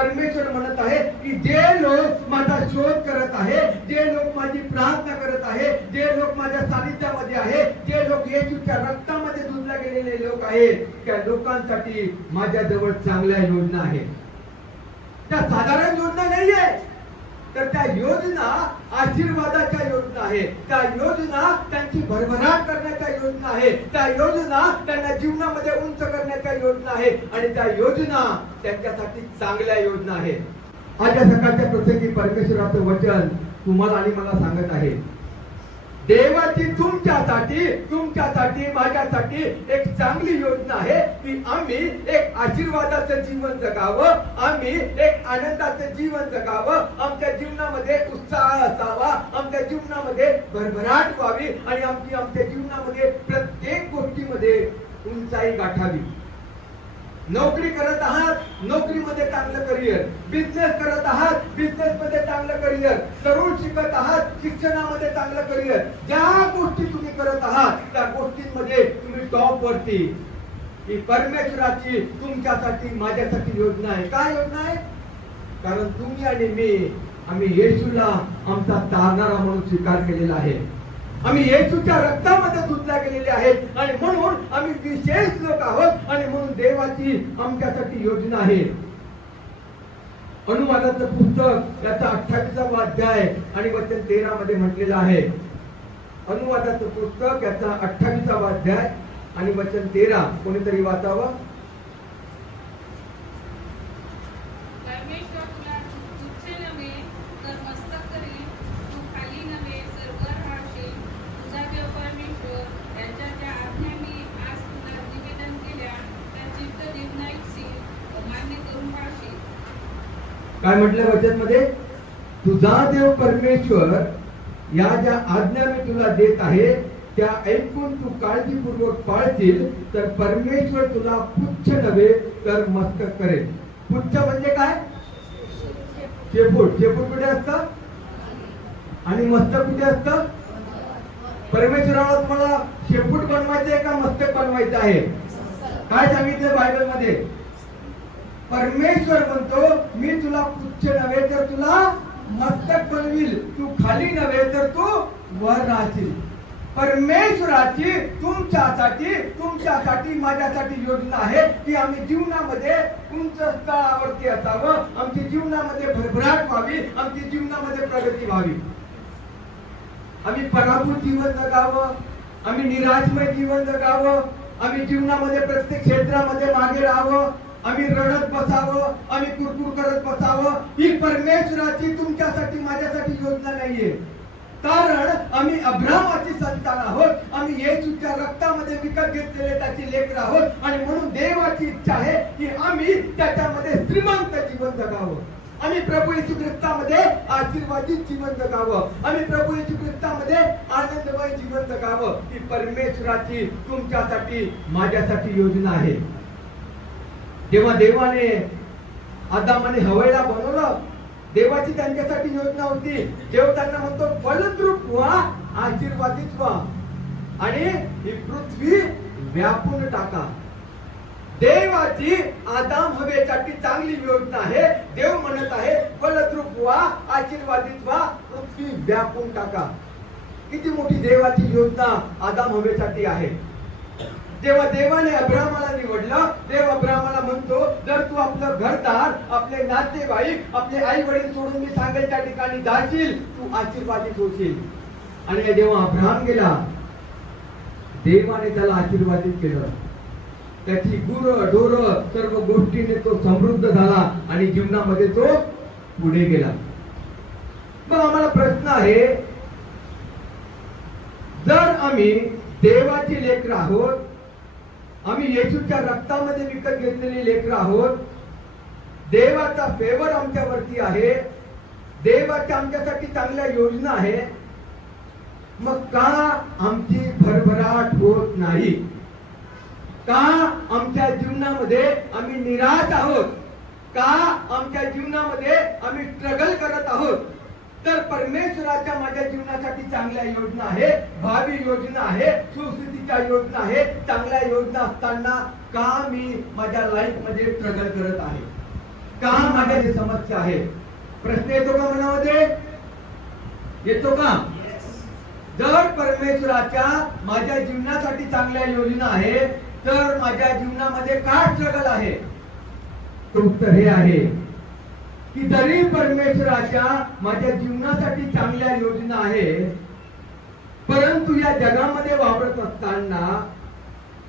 परमेश्वर म्हणत आहे की जे लोक माझा शोध करत आहे जे लोक माझी प्रार्थना करत आहे जे लोक माझ्या सानिध्यामध्ये आहे जे लोक येशूच्या रक्तामध्ये धुतल्या गेलेले लोक आहेत त्या लोकांसाठी माझ्या जवळ चांगल्या योजना आहेत. त्या साधारण योजना नाहीये. तर त्या योजना आशीर्वादाच्या योजना आहे. त्या योजना त्यांची भरभराट करण्याच्या योजना आहे. त्या योजना त्यांना जीवनामध्ये उंच करण्याच्या योजना आहे. आणि त्या योजना त्यांच्यासाठी चांगल्या योजना आहेत आजच्या सकाळच्या प्रसंगी परमेश्वराचं वचन तुम्हाला आणि मला सांगत आहे. देवाची तुमच्यासाठी तुमच्यासाठी माझ्यासाठी एक चांगली योजना आहे की आम्ही एक आशीर्वादाचं जीवन जगावं आम्ही एक आनंदाचं जीवन जगावं आमच्या जीवनामध्ये उत्साह असावा आमच्या जीवनामध्ये भरभराट व्हावी आणि आमची आमच्या जीवनामध्ये प्रत्येक गोष्टीमध्ये उंचाई गाठावी. नोकरी करत आहात नोकरीमध्ये चांगलं करिअर बिझनेस करत आहात बिझनेस मध्ये चांगलं करिअर तरुण शिकत आहात शिक्षणामध्ये चांगलं करिअर ज्या गोष्टी तुम्ही करत आहात त्या गोष्टींमध्ये तुम्ही टॉप वरती. ही परमेश्वराची तुमच्यासाठी माझ्यासाठी योजना आहे. काय योजना आहे? कारण तुम्ही आणि मी आम्ही येशूला आमचा तारणारा म्हणून स्वीकार केलेला आहे. आम्ही येशूच्या रक्तामध्ये धुतल्या गेलेले आहेत. आणि म्हणून आम्ही विशेष लोक आहोत आणि म्हणून देवाची आमच्यासाठी योजना आहे. अनुवादाचं पुस्तक याचा अठ्ठावीसावा अध्याय आणि वचन तेरा मध्ये म्हटलेलं आहे. अनुवादाचं पुस्तक याचा अठ्ठावीसावा अध्याय आणि वचन तेरा. कोणीतरी वाचावं? काय म्हटलं वचनमध्ये तुझा देव परमेश्वर या ज्या आज्ञा मी तुला देत आहे त्या ऐकून तू काळजीपूर्वक पाळशील तर परमेश्वर तुला पुच्छ नव्हे तर मस्तक करेल. पुच्छ म्हणजे काय? शेपूट शेपूट कुठे असतं? आणि मस्तक कुठे असतं? परमेश्वराला तुम्हाला शेपूट बनवायचं आहे का मस्तक बनवायचं आहे? काय सांगितलं बायबलमध्ये परमेश्वर म्हणतो मी तुला पुच्छ नव्हे तर तुला मस्तक बनवील. तू खाली नव्हे तर तू वर राहशील. परमेश्वराची तुमच्यासाठी तुमच्यासाठी माझ्यासाठी योजना आहे की आम्ही जीवनामध्ये उंच स्थळावरती असावं? आमची जीवनामध्ये भरभराट व्हावी आमची जीवनामध्ये प्रगती व्हावी. आम्ही पराभूत जीवन जगावं आम्ही निराशमय जीवन जगावं आम्ही जीवनामध्ये प्रत्येक क्षेत्रामध्ये मागे राहावं. आम्ही रडत बसावं आम्ही कुरकुर करत बसावं. ही परमेश्वराची तुमच्यासाठी माझ्यासाठी योजना नाहीये. कारण आम्ही अब्रामाची संतान आहोत. आम्ही येशूच्या रक्तामध्ये विकत घेतलेले त्याची लेकर आहोत. आणि म्हणून देवाची इच्छा आहे की आम्ही त्याच्यामध्ये श्रीमंत जीवन जगावं. आम्ही प्रभू येशू ख्रिस्तामध्ये आशीर्वादित जीवन जगावं. आम्ही प्रभू येशू ख्रिस्तामध्ये आनंदमय जीवन जगावं. ही परमेश्वराची तुमच्यासाठी माझ्यासाठी योजना आहे. जेव्हा देवाने आदामाने हवेला बनवलं देवाची त्यांच्यासाठी योजना होती. देव त्यांना म्हणतो फलद्रूप व्हा आशीर्वादित व्हा आणि ही पृथ्वी व्यापून टाका. देवाची आदाम हवेसाठी चांगली योजना आहे. देव म्हणत आहे फलद्रूप व्हा आशीर्वादित व्हा पृथ्वी व्यापून टाका. किती मोठी देवाची योजना आदाम हवेसाठी आहे. जेव्हा देवाने अब्रामाला निवडलं देव अब्रामाला म्हणतो जर तू आपलं घरदार आपले नातेवाईक आपले आई वडील सोडून मी सांगेल त्या ठिकाणी जाशील तू आशीर्वादित होशील. आणि जेव्हा अब्राम गेला देवाने त्याला आशीर्वादित केलं. त्याची गुर डोर सर्व गोष्टीने तो समृद्ध झाला आणि जीवनामध्ये तो पुढे गेला. मग आम्हाला प्रश्न आहे जर आम्ही देवाची लेकर आहोत आम्ही येशूच्या रक्तामध्ये विकत घेतलेली लेकर आहोत. देवाचा फेवर आमच्यावरती आहे. देवाच्या आमच्यासाठी चांगल्या योजना आहे. मग का आमची भरभराट होत नाही? का आमच्या जीवनामध्ये आम्ही निराश आहोत? का आमच्या जीवनामध्ये आम्ही स्ट्रगल करत आहोत? तर परमेश्वराच्या माझ्या जीवनासाठी चांगल्या योजना आहे भावी योजना आहे सुस्थितीच्या योजना आहे चांगल्या योजना असताना का मी माझ्या लाईफमध्ये स्ट्रगल करत आहे? का माझ्या समस्या आहे? प्रश्न येतो का मनामध्ये? येतो का? जर परमेश्वराच्या माझ्या जीवनासाठी चांगल्या योजना आहे तर माझ्या जीवनामध्ये का स्ट्रगल आहे? उत्तर हे आहे. की जरी परमेश्वराच्या माझ्या जीवनासाठी चांगल्या योजना आहेत परंतु या जगामध्ये वापरत असताना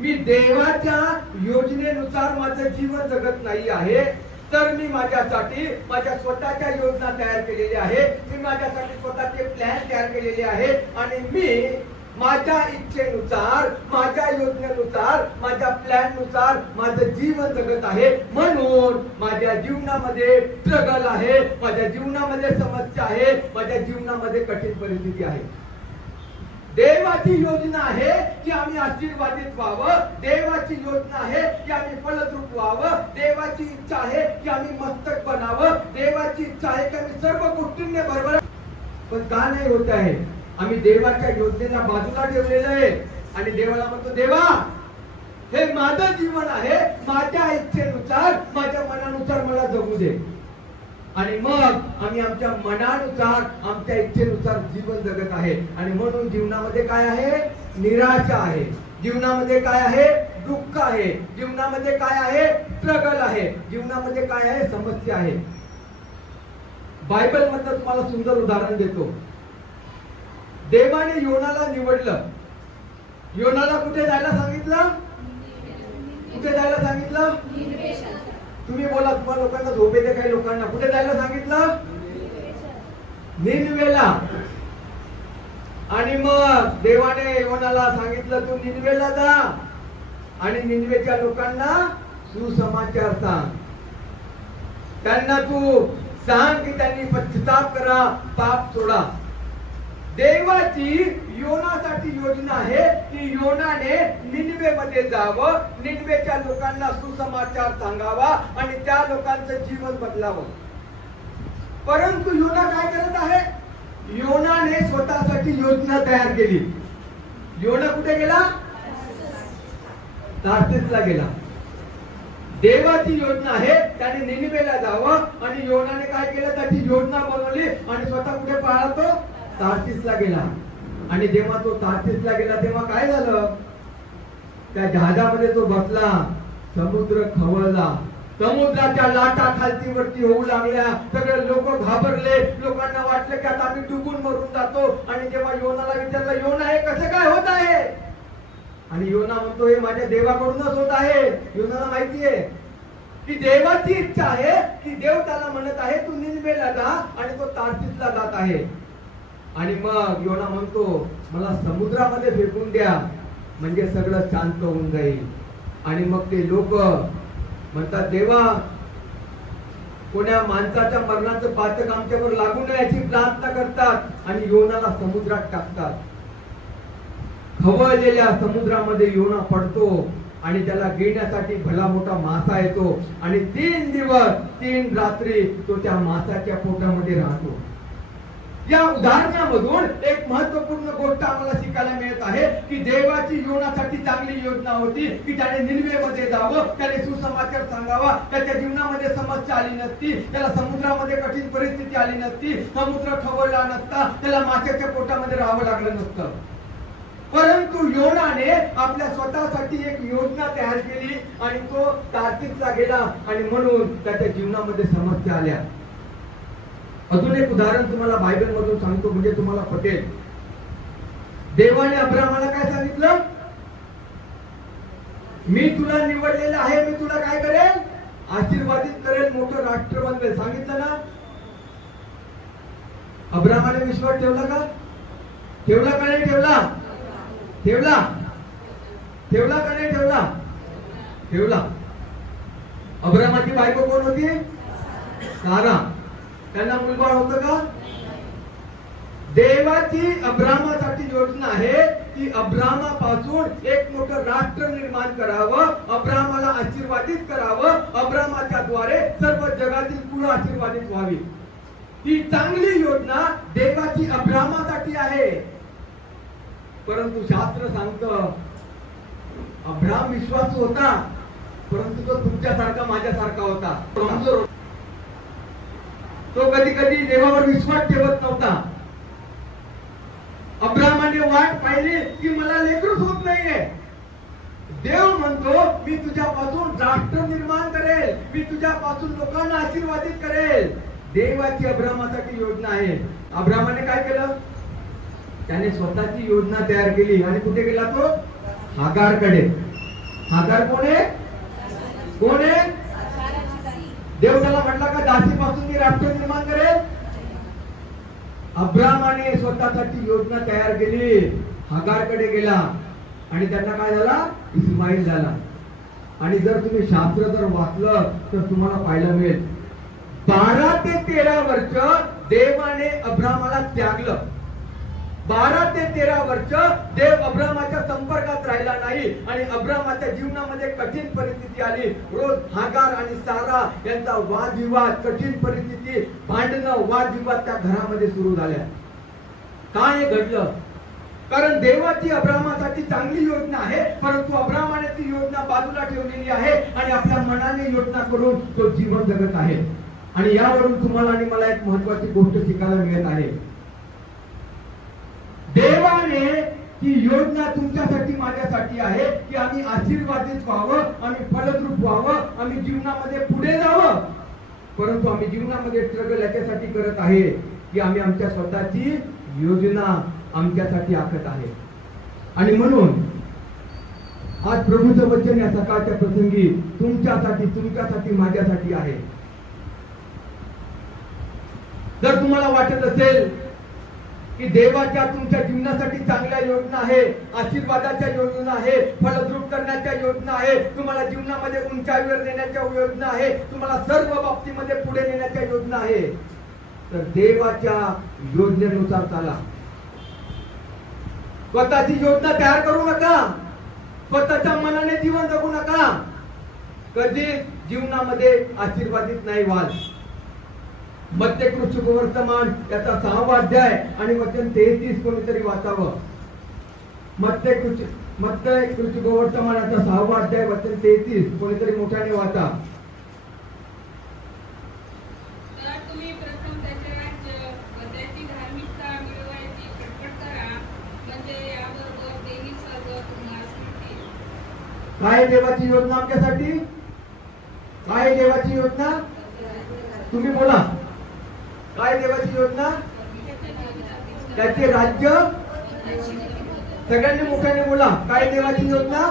मी देवाच्या योजनेनुसार माझं जीवन जगत नाही आहे तर मी माझ्यासाठी माझ्या स्वतःच्या योजना तयार केलेल्या आहेत मी माझ्यासाठी स्वतःचे प्लॅन तयार केलेले आहेत आणि मी माझ्या इच्छेनुसार माझ्या योजनेनुसार माझ्या प्लॅननुसार माझं जीवन जगत आहे. म्हणून माझ्या जीवनामध्ये स्ट्रगल आहे. माझ्या जीवनामध्ये समस्या आहे. माझ्या जीवनामध्ये कठीण परिस्थिती आहे. देवाची योजना आहे की आम्ही आशीर्वादित व्हावं. देवाची योजना आहे की आम्ही फलद्रूप व्हावं. देवाची इच्छा आहे की आम्ही मस्तक बनावं. देवाची इच्छा आहे की आम्ही सर्व गोष्टींनी भरभर पण का नाही होत आहे? आम्ही देवाच्या योजनेला बाजूला ठेवलेलं आहे. आणि देवाला म्हणतो देवा हे माझं जीवन आहे. माझ्या इच्छेनुसार माझ्या मनानुसार मला जगू दे. आणि मग आम्ही आमच्या मनानुसार आमच्या इच्छेनुसार जीवन जगत आहे. आणि म्हणून जीवनामध्ये काय आहे? निराशा आहे. जीवनामध्ये काय आहे? दुःख आहे. जीवनामध्ये काय आहे? स्ट्रगल आहे. जीवनामध्ये काय आहे? समस्या आहे. बायबल मधलं तुम्हाला सुंदर उदाहरण देतो. देवाने योनाला निवडलं. योनाला कुठे जायला सांगितलं? कुठे जायला सांगितलं? तुम्ही बोला तुम्हाला लोकांना झोप येते काही लोकांना. कुठे जायला सांगितलं? निनवेला. आणि मग देवाने योनाला सांगितलं तू निनवेला जा. आणि निनवेच्या लोकांना सुसमाचार सांग. त्यांना तू सांग की त्यांनी पश्चाताप करा पाप सोडा. देवाची योनासाठी योजना आहे. की योनाने निनवे मध्ये जावं निनवेच्या लोकांना सुसमाचार सांगावा आणि त्या लोकांचं जीवन बदलावं. परंतु योना काय करत आहे? योनाने स्वतःसाठी योजना तयार केली. योना कुठे गेला? तार्सिसला गेला. देवाची योजना आहे त्याने निनवेला जावं आणि योनाने काय केलं? त्याची योजना बनवली आणि स्वतः कुठे पाहतो तारतीसला गेला. आणि जेव्हा तो तारतीसला गेला तेव्हा काय झालं? त्या जहाजामध्ये तो बसला. समुद्र खवळला. समुद्राच्या लाटा खालती वरती होऊ लागल्या. सगळे लोक घाबरले. लोकांना वाटलं की आता आम्ही डुबून मरून जातो. आणि जेव्हा योनाला विचारलं योना हे कसं काय होत आहे? आणि योना म्हणतो हे माझ्या देवाकडूनच होत आहे. योनाला माहिती आहे की देवाची इच्छा आहे की देव त्याला म्हणत आहे तू निनबेला जा. आणि तो तार्सिसला जात आहे. आणि मग योना म्हणतो मला समुद्रामध्ये फेकून द्या म्हणजे सगळं शांत होऊन जाईल. आणि मग ते लोक म्हणतात देवा कोण्या माणसाच्या मरणाचं पातक आमच्यावर लागू नये याची प्रार्थना करतात आणि योनाला समुद्रात टाकतात. खवळलेल्या समुद्रामध्ये योना पडतो आणि त्याला घेण्यासाठी भला मोठा मासा येतो आणि तीन दिवस तीन रात्री तो त्या मासाच्या पोटामध्ये राहतो. या उदाहरणामधून एक महत्त्वपूर्ण गोष्ट आम्हाला शिकायला मिळत आहे की देवाची योनासाठी चांगली योजना होती की त्याने निलवेमध्ये जावं त्याने सुसमाचार सांगावा त्याच्या जीवनामध्ये समस्या आली नसती त्याला समुद्रामध्ये कठीण परिस्थिती आली नसती समुद्र खवळला नसता त्याला माशाच्या पोटामध्ये राहावं लागलं नसतं. परंतु योनाने आपल्या स्वतःसाठी एक योजना तयार केली आणि तो तार्किकला गेला आणि म्हणून त्याच्या जीवनामध्ये समस्या आल्या. अजून एक उदाहरण तुम्हाला बायबल मधून सांगतो म्हणजे तुम्हाला पटेल. देवाने अब्रामाला काय सांगितलं? मी तुला निवडलेलं आहे मी तुला काय करेल? आशीर्वादित करेल मोठं राष्ट्र बनवेल. सांगितलं ना? अब्रामाने विश्वास ठेवला का? ठेवला का नाही ठेवला? ठेवला. ठेवला का नाही ठेवला? ठेवला. अब्रामाची बायको कोण होती? सारा. त्यांना मुलबाळ होतं का? देवाची अब्रामासाठी योजना आहे की अब्रामापासून एक मोठं राष्ट्र निर्माण करावं अब्रामाला आशीर्वादित करावं अब्रामाच्या द्वारे सर्व जगातील पुढे आशीर्वादित व्हावी? ही चांगली योजना देवाची अब्रामासाठी आहे. परंतु शास्त्र सांगत अब्राम विश्वास होता परंतु तो तुमच्यासारखा माझ्यासारखा होता कमजोर होता. तो कधी कधी देवावर विश्वास ठेवत नव्हता. अब्रामाने वाट पाहिली की मला लेकरूच होत नाहीये. देव म्हणतो मी तुझ्यापासून राष्ट्र निर्माण करेल. मी तुझ्यापासून लोकांना आशीर्वादित करेल. देवाची अब्रामासाठी योजना आहे. अब्रामाने काय केलं? त्याने स्वतःची योजना तयार केली. आणि कुठे गेला तो? हागारकडे. हागार कोण? आहे कोण? आहे देव त्याला म्हटला का दासीपासून मी राष्ट्र निर्माण करेल? अब्रामाने स्वतःसाठी योजना तयार केली. हागारकडे गेला. आणि त्यांना काय झाला? इस्माईल झाला. आणि जर तुम्ही शास्त्र जर वाचलं तर तुम्हाला पाहायला मिळेल. बारा ते तेरा वर्ष देवाने अब्रामाला त्यागलं. बारा ते तेरा वर्ष देव अब्रामाच्या संपर्कात राहिला नाही आणि अब्रामाच्या जीवनामध्ये कठीण परिस्थिती आली. रोज हागार आणि सारा यांचा वादविवाद कठीण परिस्थिती भांडणं वादविवाद त्या घरामध्ये सुरू झाल्या. काय घडलं? कारण देवाची अब्रामासाठी चांगली योजना आहे परंतु अब्रामाने ती योजना बाजूला ठेवलेली आहे आणि आपल्या मनाने योजना करून तो जीवन जगत आहे. आणि यावरून तुम्हाला आणि मला एक महत्वाची गोष्ट शिकायला मिळत आहे. देवाने ती योजना तुमच्यासाठी माझ्यासाठी आहे की आम्ही आशीर्वादित व्हावं आम्ही फलद्रूप व्हावं आम्ही जीवनामध्ये पुढे जावं. परंतु आम्ही जीवनामध्ये स्ट्रगल याच्यासाठी करत आहे की आम्ही आमच्या स्वतःची योजना आमच्यासाठी आखत आहे. आणि म्हणून आज प्रभूचं वचन या सकाळच्या प्रसंगी तुमच्यासाठी तुमच्यासाठी माझ्यासाठी आहे. जर तुम्हाला वाटत असेल की देवाच्या तुमच्या जीवनासाठी चांगल्या योजना आहे आशीर्वादाच्या योजना आहे फलद्रूप करण्याच्या योजना आहे तुम्हाला जीवनामध्ये उंचाईवर नेण्याच्या योजना आहे तुम्हाला सर्व बाबतीमध्ये पुढे नेण्याच्या योजना आहे तर देवाच्या योजनेनुसार चाला. स्वतःची योजना तयार करू नका. स्वतःच्या मनाने जीवन जगू नका. कधी जीवनामध्ये आशीर्वादित नाही व्हाल. मध्य कृषी वर्तमान याचा सहावा अध्याय आणि वचन तेहतीस कोणीतरी वाचावं. मध्य कृषी मध्य कृषी वर्तमानाचा सहावा अध्याय वचन तेहतीस कोणीतरी मोठ्याने वाचा. त्याचे त्याची म्हणजे काय देवाची योजना आमच्यासाठी? काय देवाची योजना? तुम्ही बोला. काय देवाची योजना? त्याचे राज्य? सगळ्यांनी मोठ्याने बोला. काय देवाची योजना?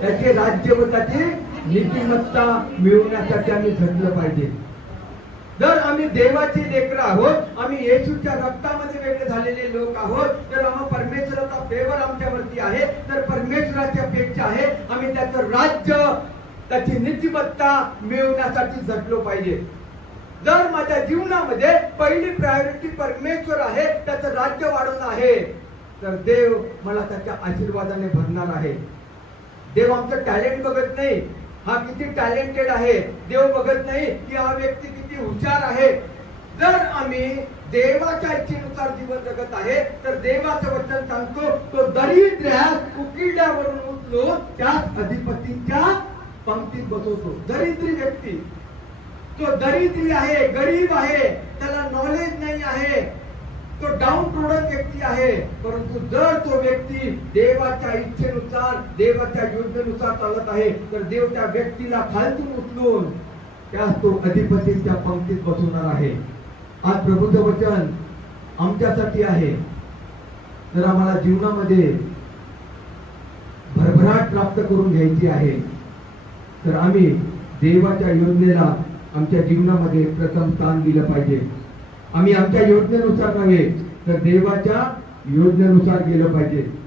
त्याचे राज्य व त्याची नीतिमत्ता मिळवण्यासाठी आम्ही झटलं पाहिजे. जर आम्ही देवाची लेकर आहोत आम्ही येशूच्या रक्तामध्ये वेगळे झालेले लोक आहोत तर आम्हा परमेश्वराचा फेवर आमच्यावरती आहे तर परमेश्वराची अपेक्षा आहे आम्ही त्याचं राज्य त्याची नीतिमत्ता मिळवण्यासाठी झटलो पाहिजे. जर माझ्या जीवनामध्ये पहिली प्रायोरिटी परमेश्वर आहे त्याचं राज्य वाढवणं आहे तर देव मला त्याच्या आशीर्वादाने भरणार आहे. देव आमचं टॅलेंट बघत नाही. हा किती टॅलेंटेड आहे. देव बघत नाही की हा व्यक्ती किती हुशार आहे. जर आम्ही देवाच्या इच्छेनुसार जीवन जगत आहे तर देवाचं वचन सांगतो तो दरिद्र्यास उकिरड्यावरून उचलून त्या अधिपतींच्या पंक्तीत बसवतो. दरिद्री व्यक्ती. तो दरिद्री आहे गरीब आहे त्याला नॉलेज नाही आहे. तो डाऊन प्रोडक्ट व्यक्ती आहे परंतु जर तो व्यक्ती देवाच्या इच्छेनुसार देवाच्या योजनेनुसार चालत आहे तर देव त्या व्यक्तीला खालतून उचलून त्यास तो अधिपतीच्या पंक्तीत बसवणार आहे. आज प्रभूचं वचन आमच्यासाठी आहे. तर आम्हाला जीवनामध्ये भरभराट प्राप्त करून घ्यायची आहे. तर आम्ही देवाच्या योजनेला आमच्या जीवनामध्ये प्रथम स्थान दिलं पाहिजे. आम्ही आमच्या योजनेनुसार नव्हे तर देवाच्या योजनेनुसार गेलं पाहिजे.